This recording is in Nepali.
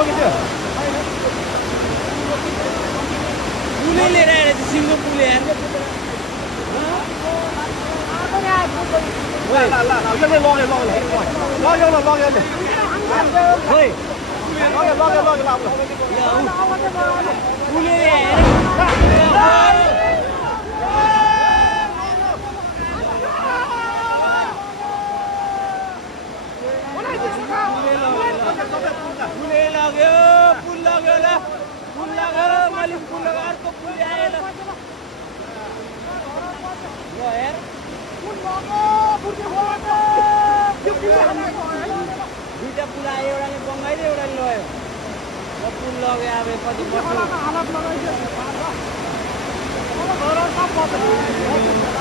लगिदियो पुलै लिएर आएर सिङ्गो पुल यार दुईटा पुल आयो एउटाले बङ्गाइदियो एउटाले लयो पुल लग्यो अब कति वर्ष